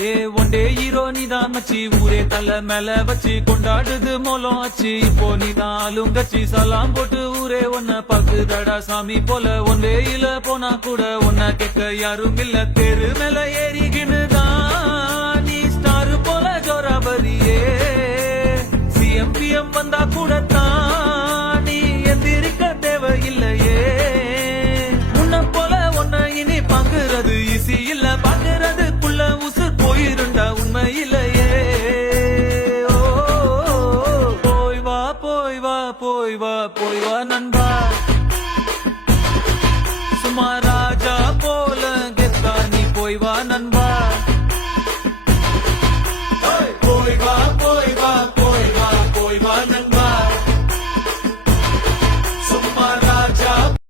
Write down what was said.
ஏ one day hero நீதான் மச்சி ஊரே தள்ள மேல வச்சு கொண்டாடுது மோலம் ஆச்சு இப்போ நீதான் ஆளுங்கச்சி சலாம் போட்டு ஊரே ஒன்ன பாக்குதடா சாமி போல ஒன்றே இல போனா கூட ஒன்ன கேட்க யாரும் இல்ல தெரு மேல ஏறிக்கினுதான் நீ ஸ்டார் போல ஜோராபரியே சிஎம்பிஎம் வந்தா கூட தான் நீ எந்திரிக்க தேவையில்லையே உன்ன போல ஒன்ன இனி பாக்குறது ஈஸி இல்ல பாக்குறதுக்குள்ள உசுர் போயிருண்டா உண்மையிலேயே போய் வா போய் வா போய் வா போய் வா நண்பா சுமார்